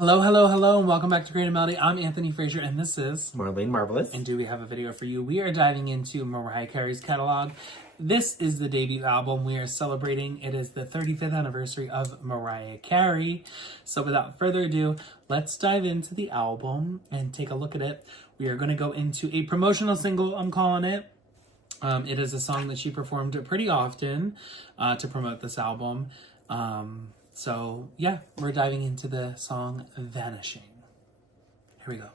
Hello, hello, hello, and welcome back to Creative Melody. I'm Anthony Frazer, and this is Marlene Marvelous. And do we have a video for you? We are diving into Mariah Carey's catalog. This is the debut album we are celebrating. It is the 35th anniversary of Mariah Carey. So without further ado, let's dive into the album and take a look at it. We are going to go into a promotional single, I'm calling it. It is a song that she performed pretty often to promote this album. So yeah, we're diving into the song Vanishing. Here we go.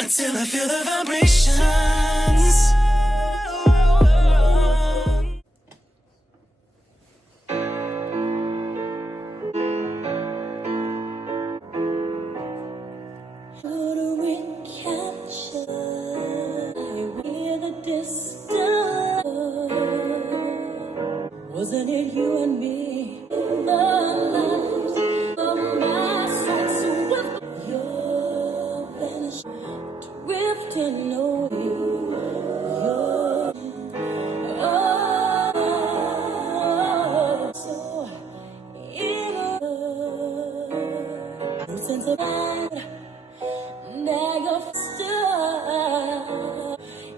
Until I feel the vibrations. Wasn't it you and me? The lives of my sights with your vanish, drifting away. So in a sense of that, now you're stuck.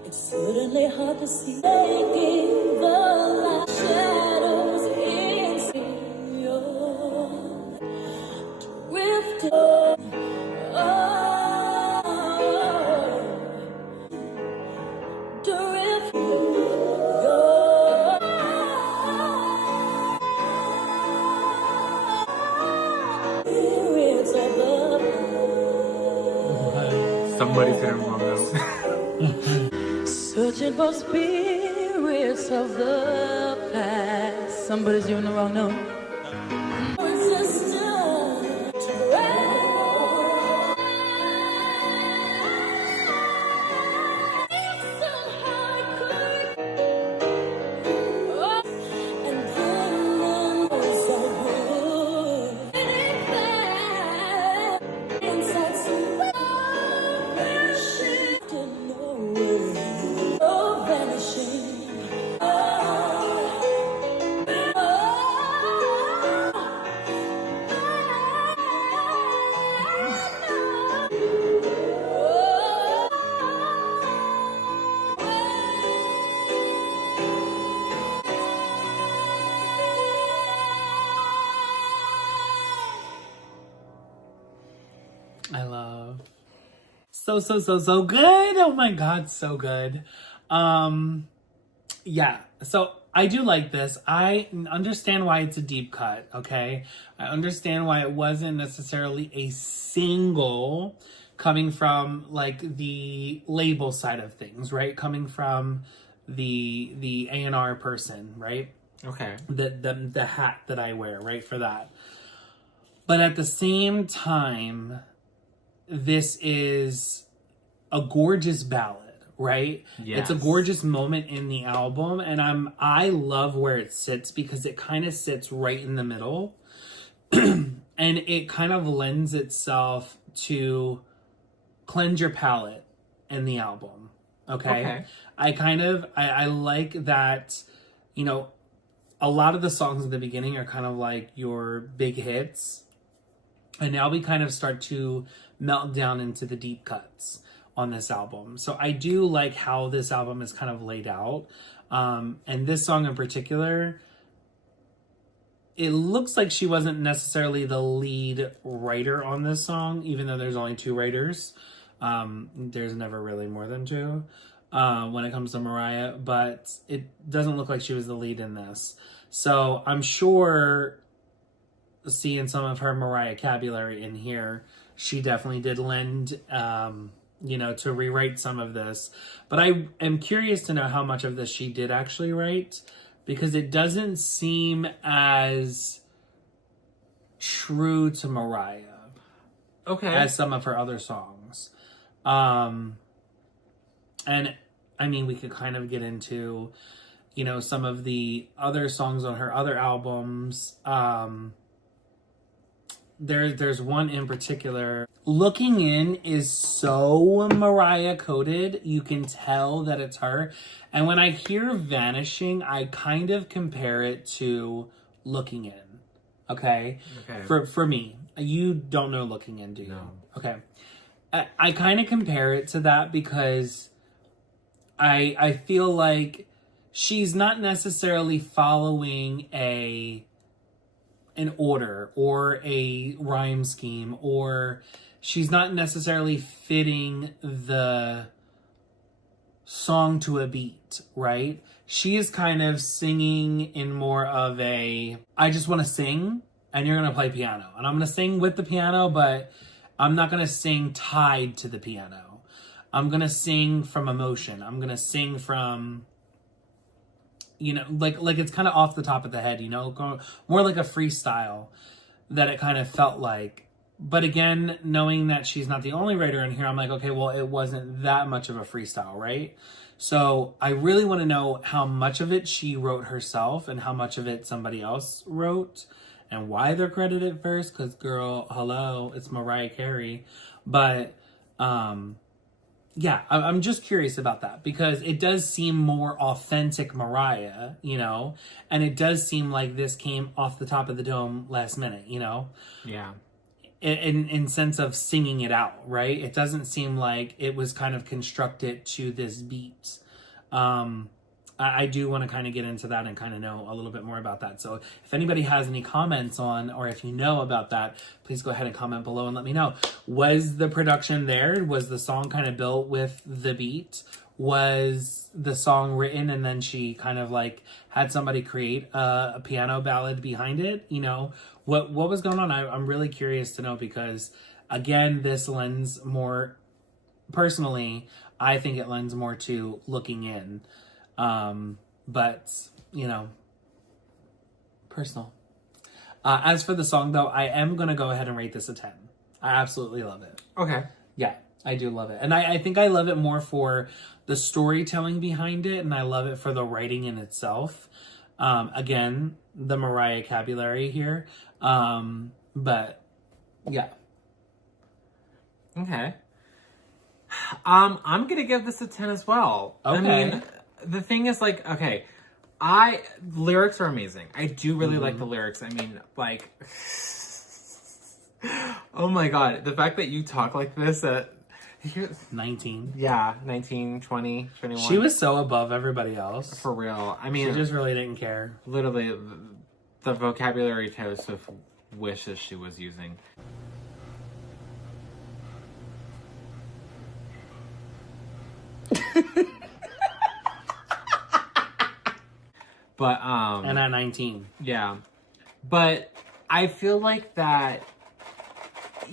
It's certainly hard to see taking the light shadows in your drift. Drift. Spirits of Somebody's hitting wrong note. searching for spirits of the past. Somebody's doing the wrong note. I love. So good. Oh my God, so good. Yeah, so I do like this. I understand why it's a deep cut, okay? I understand why it wasn't necessarily a single coming from like the label side of things, right? Coming from the A&R person, right? Okay. The hat that I wear, right, for that. But at the same time, this is a gorgeous ballad, right? Yes. It's a gorgeous moment in the album, and I love where it sits because it kind of sits right in the middle. And it kind of lends itself to cleanse your palate in the album. Okay. I like that, you know, a lot of the songs at the beginning are kind of like your big hits. And now we kind of start to melt down into the deep cuts on this album. So I do like how this album is kind of laid out. And this song in particular, it looks like she wasn't necessarily the lead writer on this song, even though there's only two writers. There's never really more than two when it comes to Mariah, but it doesn't look like she was the lead in this. So I'm sure seeing some of her Mariah vocabulary in here, she definitely did lend, to rewrite some of this. But I am curious to know how much of this she did actually write, because it doesn't seem as true to Mariah as some of her other songs. And I mean, we could kind of get into, some of the other songs on her other albums. There's one in particular Looking In is so Mariah coded. You can tell that it's her. And when I hear Vanishing, I kind of compare it to Looking In. Okay? For me. You don't know Looking In, do you? No. Okay. I kind of compare it to that because I feel like she's not necessarily following an order or a rhyme scheme, or she's not necessarily fitting the song to a beat, right? She is kind of singing in more of a, I just want to sing and you're going to play piano. And I'm going to sing with the piano, but I'm not going to sing tied to the piano. I'm going to sing from emotion. I'm going to sing from, you know, like it's kind of off the top of the head, you know, more like a freestyle that it kind of felt like. But again, knowing that she's not the only writer in here, I'm like, okay, well, it wasn't that much of a freestyle, right? So I really want to know how much of it she wrote herself and how much of it somebody else wrote and why they're credited first. Because, girl, hello, it's Mariah Carey. But, yeah, I'm just curious about that because it does seem more authentic Mariah, you know, and it does seem like this came off the top of the dome last minute, you know? Yeah. In sense of singing it out, right? It doesn't seem like it was kind of constructed to this beat. I do want to kind of get into that and kind of know a little bit more about that. So if anybody has any comments on, or if you know about that, please go ahead and comment below and let me know. Was the production there? Was the song kind of built with the beat? Was the song written and then she kind of like had somebody create a piano ballad behind it? You know, what was going on? I'm really curious to know because, again, this lends more, personally, I think it lends more to Looking In. But, you know, personal. As for the song, though, I am going to go ahead and rate this a 10. I absolutely love it. Okay. Yeah, I do love it. And I think I love it more for the storytelling behind it, and I love it for the writing in itself. Again, the Mariah vocabulary here. But, yeah. Okay. I'm gonna give this a 10 as well. Okay. I mean, the thing is, like, okay, lyrics are amazing. I do really like the lyrics. I mean, like, oh my god, the fact that you talk like this at 19. Yeah, 19, 20, 21. She was so above everybody else. For real. I mean, She just really didn't care. literally, the vocabulary Joseph wishes she was using. But And at 19. yeah. But I feel like that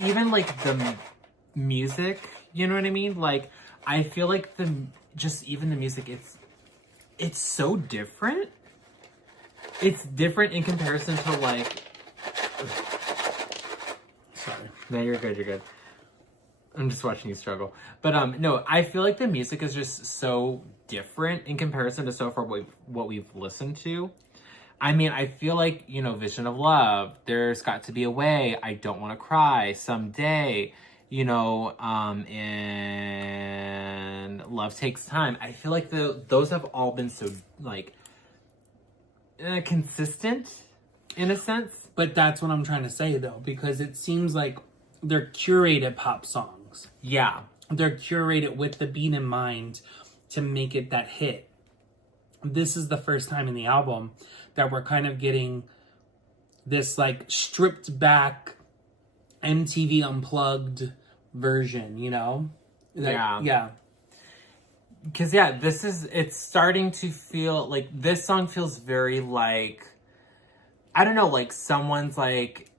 even like the music, you know what I mean? Like I feel like even the music, it's so different. It's different in comparison to like. Sorry. No, you're good. You're good. I'm just watching you struggle. But no, I feel like the music is just so different in comparison to so far what we've listened to. I mean, I feel like, you know, Vision of Love, There's Got to Be a Way, I Don't Want to Cry, Someday, you know, and Love Takes Time. I feel like those have all been so, like, consistent in a sense. But that's what I'm trying to say, though, because it seems like they're curated pop songs. Yeah. They're curated with the beat in mind to make it that hit. This is the first time in the album that we're kind of getting this, like, stripped back MTV Unplugged version, you know? Yeah. Yeah. Because, yeah, it's starting to feel, like, this song feels very, like, I don't know, like, someone's, like,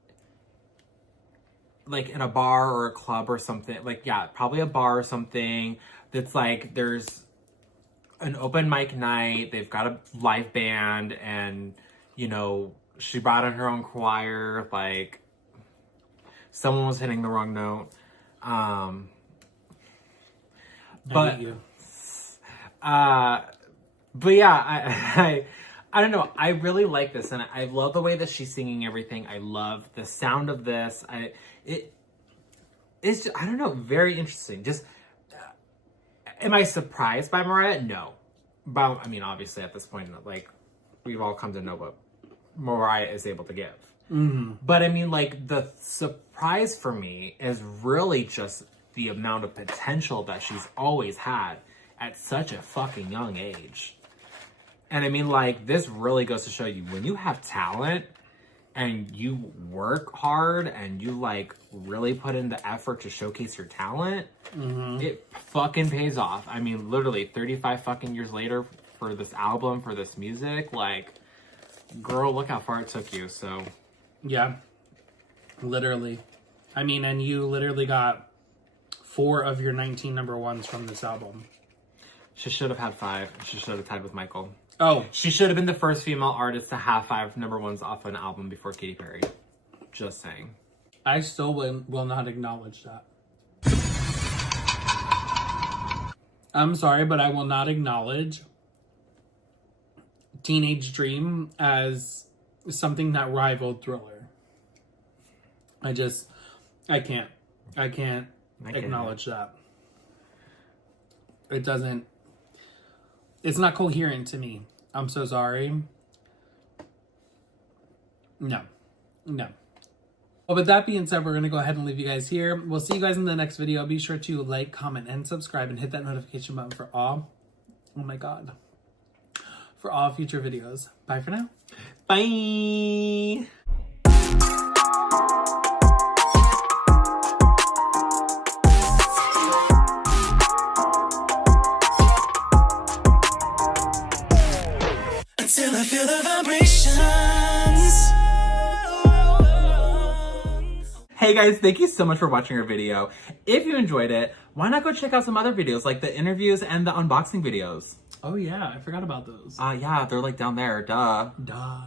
in a bar or a club or something. Like, yeah, probably a bar or something that's, like, there's an open mic night, they've got a live band, and, you know, she brought in her own choir, like, someone was hitting the wrong note. But yeah, I don't know. I really like this, and I love the way that she's singing everything. I love the sound of this. it's just, I don't know, very interesting. Just, am I surprised by Mariah? No. But, I mean, obviously at this point, like, we've all come to know what Mariah is able to give. But I mean, like, the surprise for me is really just the amount of potential that she's always had at such a fucking young age. And I mean, like, this really goes to show you, when you have talent and you work hard and you, like, really put in the effort to showcase your talent, it fucking pays off. I mean, literally 35 fucking years later for this album, for this music, like, girl, look how far it took you. So yeah, literally. I mean, and you literally got 4 of your 19 number ones from this album. she should have had 5. She should have tied with Michael. Oh, She should have been the first female artist to have 5 number ones off an album before Katy Perry. Just saying. I still will not acknowledge that. I'm sorry, but I will not acknowledge Teenage Dream as something that rivaled Thriller. I can't acknowledge that. It's not coherent to me. I'm so sorry. No. Well, with that being said, we're going to go ahead and leave you guys here. We'll see you guys in the next video. Be sure to like, comment, and subscribe, and hit that notification button for all, oh my God, for all future videos. Bye for now. Bye! Until I feel the vibrations. Hey guys, thank you so much for watching our video. If you enjoyed it, why not go check out some other videos like the interviews and the unboxing videos? Oh yeah, I forgot about those. Yeah, they're like down there, duh. Duh.